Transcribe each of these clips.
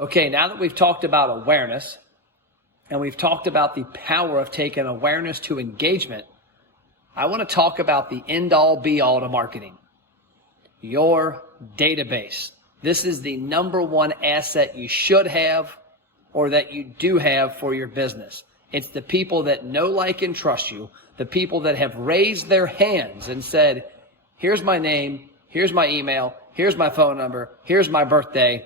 Okay, now that we've talked about awareness and we've talked about the power of taking awareness to engagement, I want to talk about the end-all be-all to marketing. Your database. This is the number one asset you should have or that you do have for your business. It's the people that know, like, and trust you, the people that have raised their hands and said, here's my name, here's my email, here's my phone number, here's my birthday.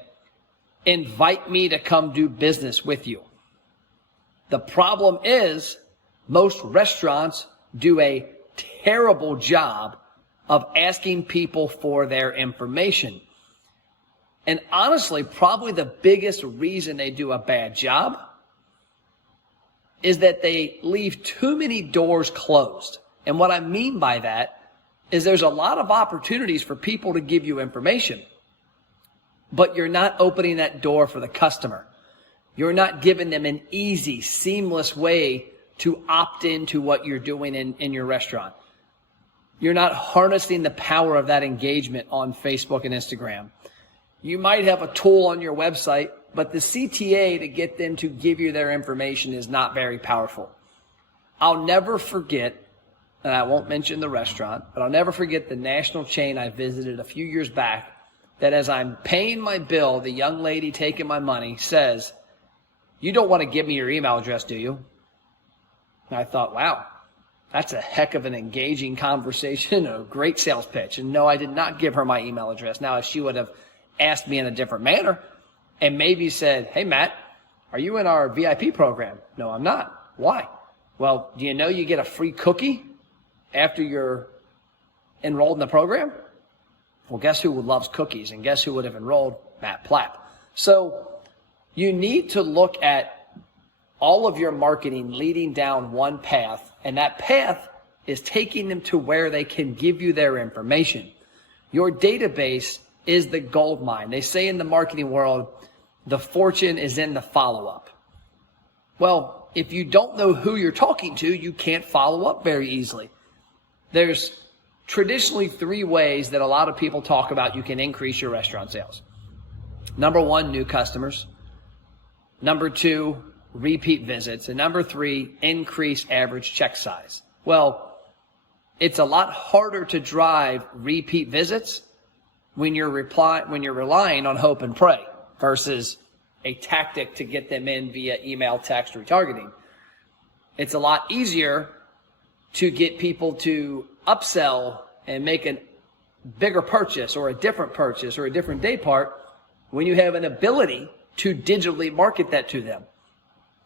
Invite me to come do business with you. The problem is most restaurants do a terrible job of asking people for their information. And honestly, probably the biggest reason they do a bad job is that they leave too many doors closed. And what I mean by that is there's a lot of opportunities for people to give you information, but you're not opening that door for the customer. You're not giving them an easy, seamless way to opt into what you're doing in your restaurant. You're not harnessing the power of that engagement on Facebook and Instagram. You might have a tool on your website, but the CTA to get them to give you their information is not very powerful. I'll never forget, and I won't mention the restaurant, but I'll never forget the national chain I visited a few years back that as I'm paying my bill, the young lady taking my money says, "You don't want to give me your email address, do you?" And I thought, wow, that's a heck of an engaging conversation, a great sales pitch. And no, I did not give her my email address. Now, if she would have asked me in a different manner and maybe said, "Hey, Matt, are you in our VIP program?" "No, I'm not." "Why?" "Well, do you know you get a free cookie after you're enrolled in the program?" Well, guess who loves cookies, and guess who would have enrolled? Matt Plapp. So you need to look at all of your marketing leading down one path, and that path is taking them to where they can give you their information. Your database is the gold mine. They say in the marketing world, the fortune is in the follow-up. Well, if you don't know who you're talking to, you can't follow up very easily. There's traditionally three ways that a lot of people talk about you can increase your restaurant sales. Number one, new customers. Number two, repeat visits. And number three, increase average check size. Well, it's a lot harder to drive repeat visits when you're relying on hope and pray versus a tactic to get them in via email, text, retargeting. It's a lot easier to get people to upsell and make a bigger purchase or a different purchase or a different day part when you have an ability to digitally market that to them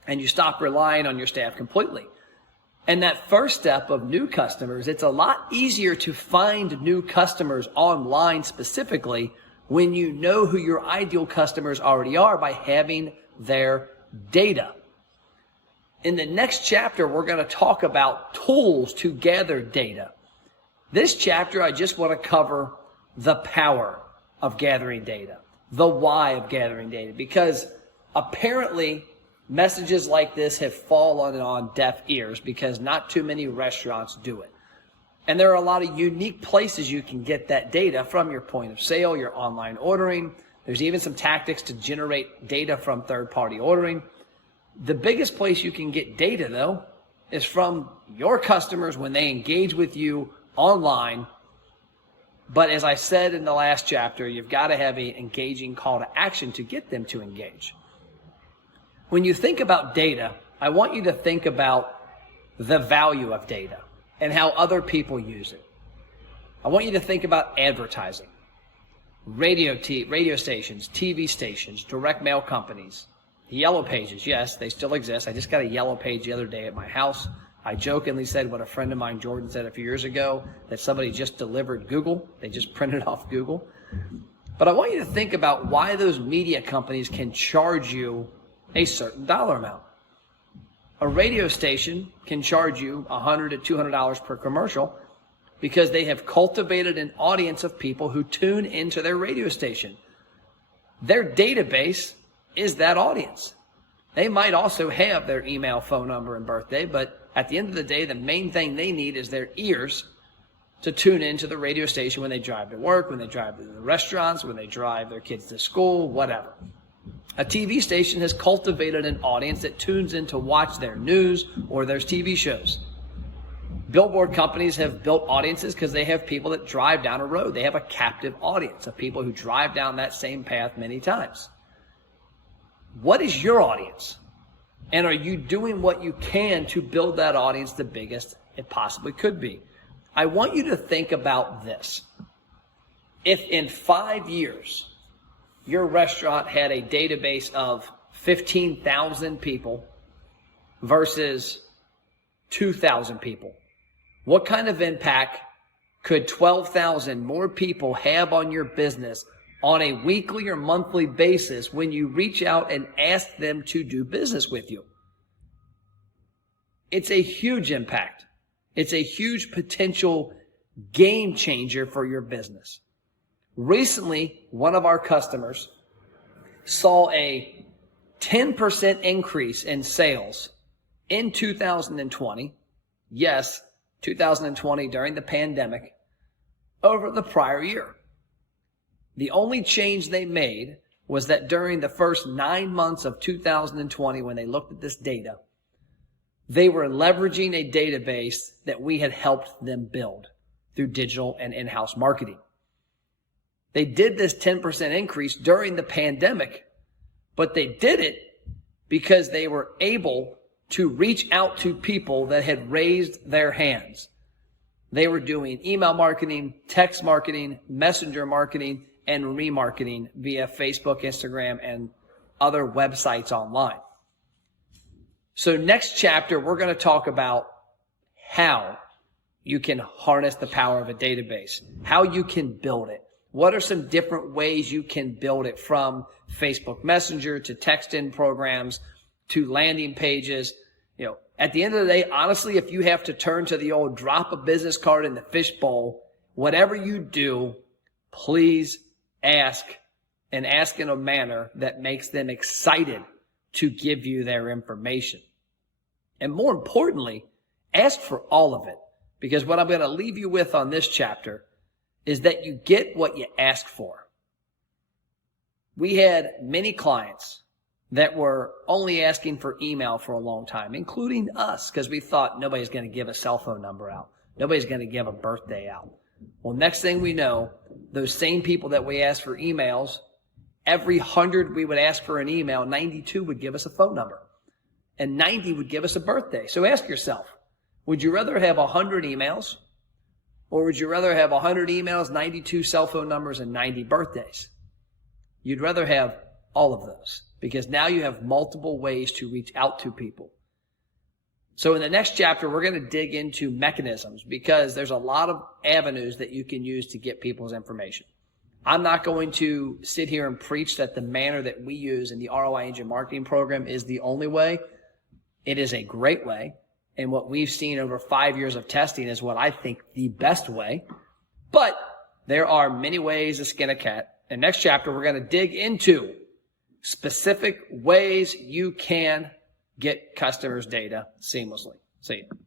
and you stop relying on your staff completely. And that first step of new customers, it's a lot easier to find new customers online specifically when you know who your ideal customers already are by having their data. In the next chapter, we're going to talk about tools to gather data. This chapter, I just want to cover the power of gathering data, the why of gathering data, because apparently messages like this have fallen on deaf ears because not too many restaurants do it. And there are a lot of unique places you can get that data from: your point of sale, your online ordering. There's even some tactics to generate data from third-party ordering. The biggest place you can get data, though, is from your customers when they engage with you online. But as I said in the last chapter, you've got to have an engaging call to action to get them to engage. When you think about data, I want you to think about the value of data and how other people use it. I want you to think about advertising, radio stations, TV stations, direct mail companies, yellow pages. Yes, they still exist. I just got a yellow page the other day at my house. I jokingly said what a friend of mine, Jordan, said a few years ago, that somebody just delivered Google. They just printed off Google. But I want you to think about why those media companies can charge you a certain dollar amount. A radio station can charge you $100 to $200 per commercial because they have cultivated an audience of people who tune into their radio station. Their database is that audience. They might also have their email, phone number, and birthday, but at the end of the day, the main thing they need is their ears to tune into the radio station when they drive to work, when they drive to the restaurants, when they drive their kids to school, whatever. A TV station has cultivated an audience that tunes in to watch their news or their TV shows. Billboard companies have built audiences because they have people that drive down a road. They have a captive audience of people who drive down that same path many times. What is your audience? And are you doing what you can to build that audience the biggest it possibly could be? I want you to think about this. If in 5 years, your restaurant had a database of 15,000 people versus 2,000 people, what kind of impact could 12,000 more people have on your business on a weekly or monthly basis when you reach out and ask them to do business with you? It's a huge impact. It's a huge potential game changer for your business. Recently, one of our customers saw a 10% increase in sales in 2020. Yes, 2020 during the pandemic over the prior year. The only change they made was that during the first 9 months of 2020, when they looked at this data, they were leveraging a database that we had helped them build through digital and in-house marketing. They did this 10% increase during the pandemic, but they did it because they were able to reach out to people that had raised their hands. They were doing email marketing, text marketing, messenger marketing, and remarketing via Facebook, Instagram, and other websites online. So next chapter, we're going to talk about how you can harness the power of a database, how you can build it. What are some different ways you can build it, from Facebook Messenger to text-in programs to landing pages? At the end of the day, honestly, if you have to turn to the old drop a business card in the fishbowl, whatever you do, please ask, and ask in a manner that makes them excited to give you their information. And more importantly, ask for all of it, because what I'm going to leave you with on this chapter is that you get what you ask for. We had many clients that were only asking for email for a long time, including us, because we thought nobody's going to give a cell phone number out. Nobody's going to give a birthday out. Well, next thing we know, those same people that we asked for emails, every 100 we would ask for an email, 92 would give us a phone number, and 90 would give us a birthday. So ask yourself, would you rather have 100 emails, or would you rather have 100 emails, 92 cell phone numbers, and 90 birthdays? You'd rather have all of those, because now you have multiple ways to reach out to people. So in the next chapter, we're going to dig into mechanisms, because there's a lot of avenues that you can use to get people's information. I'm not going to sit here and preach that the manner that we use in the ROI Engine Marketing Program is the only way. It is a great way. And what we've seen over 5 years of testing is what I think the best way. But there are many ways to skin a cat. In the next chapter, we're going to dig into specific ways you can get customers' data seamlessly. See you.